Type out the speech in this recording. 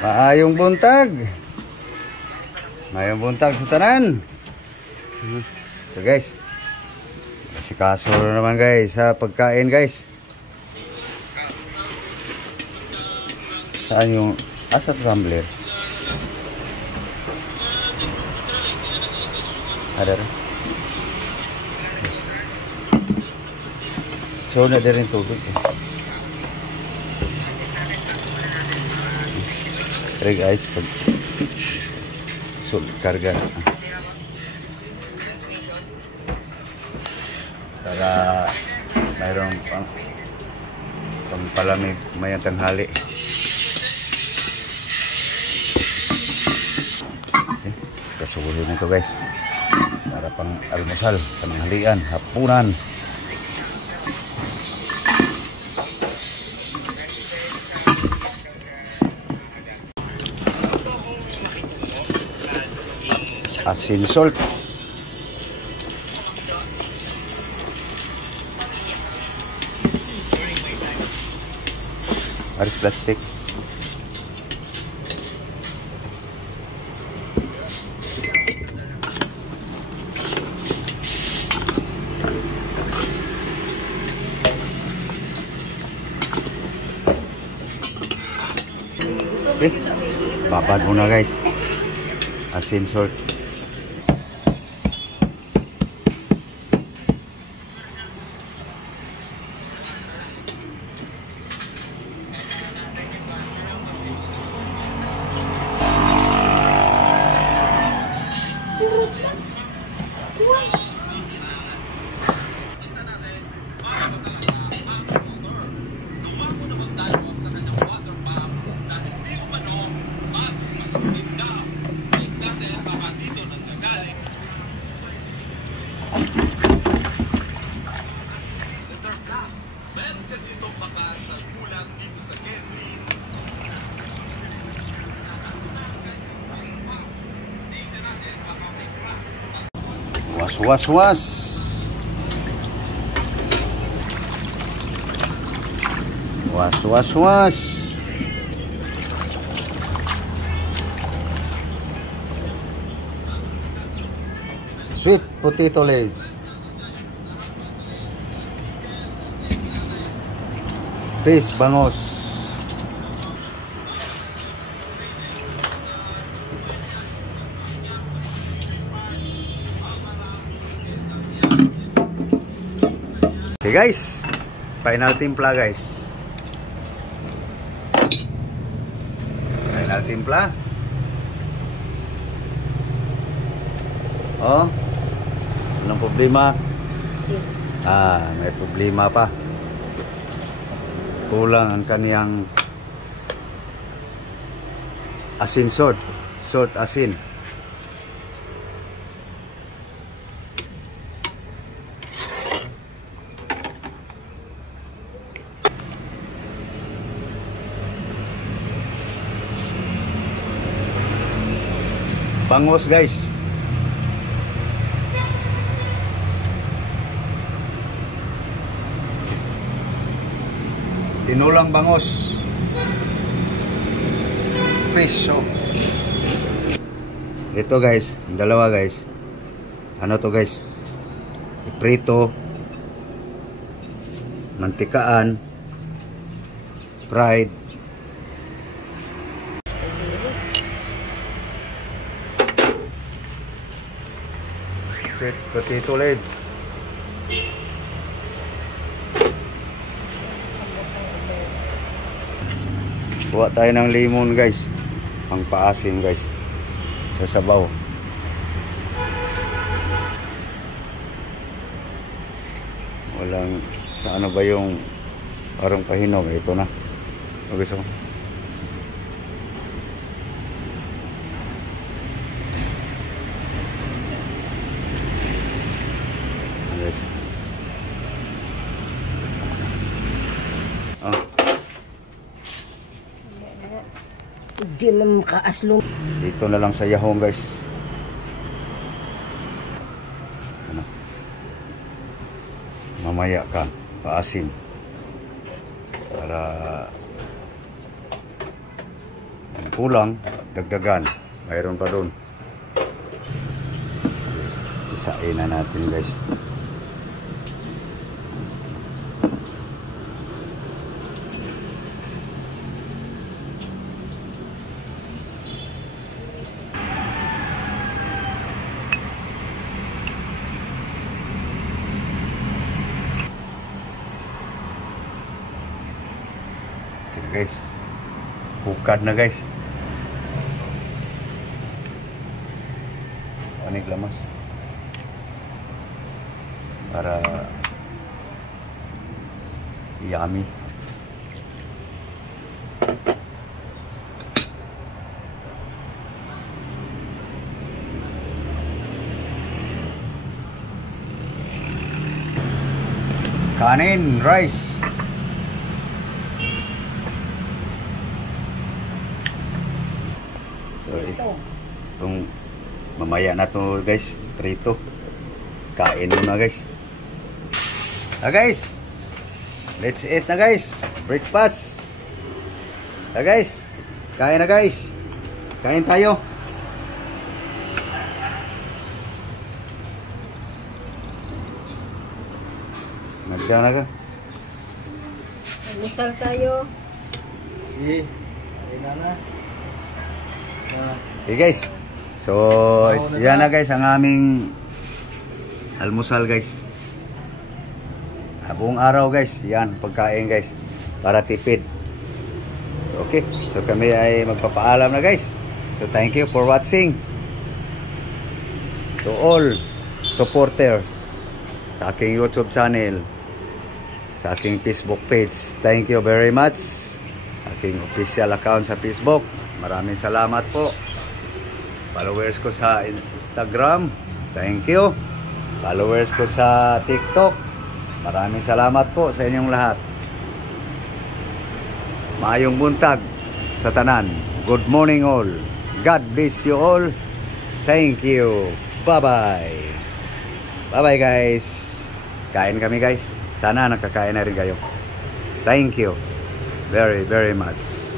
Maayong buntag. Maayong buntag sa tanan. So guys, si kaso naman guys sa pagkain guys. Saan yung asat tumbler? Ada rin. So na din tubig. Try guys, pag karga para mayroong pampalamig mayang tanghali. Okay. Kasulit nito guys para pang almusal, tanghalian, hapunan. Asin salt. Harus plastik. Okay. Babad muna guys. Asin salt. Was was. Was. Sweet potato legs. Fish bangos. Okay guys, final timpla guys. Final timpla. Oh, anong problema? May problema pa. Kulang ang kaniyang asin salt asin. Bangos guys. Tinulang bangos. Fish. Oh. Ito guys, dalawa guys. Ano to guys? Iprito. Mantikaan. Fried. Sweet potato legs. Buwa tayo ng lemon guys. Ang paasim guys. Sa sabaw. Walang sa ano ba yung parang pahinog. Ito na. Okay so. Di man makaaslong. Dito na lang sa yahong guys. Ano? Mamaya ka paasim para kulang, dagdagan. Mayroon pa doon. Isain na natin guys. Guys, bukad na guys. Panik lamas para yummy. Kanin, rice. So, itong mamaya na to guys, prito. Kain muna guys. Guys, let's eat na guys. Breakfast. Guys, kain na guys. Kain tayo. Nagdaan na ka. Almusal tayo. Sige. Kain na. Okay guys, so yan na guys ang aming almusal guys. Buong araw guys, yan pagkain guys para tipid. Okay, so kami ay magpapaalam na guys. So thank you for watching. To all supporter sa aking YouTube channel, sa aking Facebook page, thank you very much. Aking official account sa Facebook, maraming salamat po. Followers ko sa Instagram, thank you. Followers ko sa TikTok, maraming salamat po sa inyong lahat. Maayong buntag sa tanan. Good morning all. God bless you all. Thank you. Bye-bye. Bye-bye guys. Kain kami guys. Sana nakakain na rin kayo. Thank you very, very much.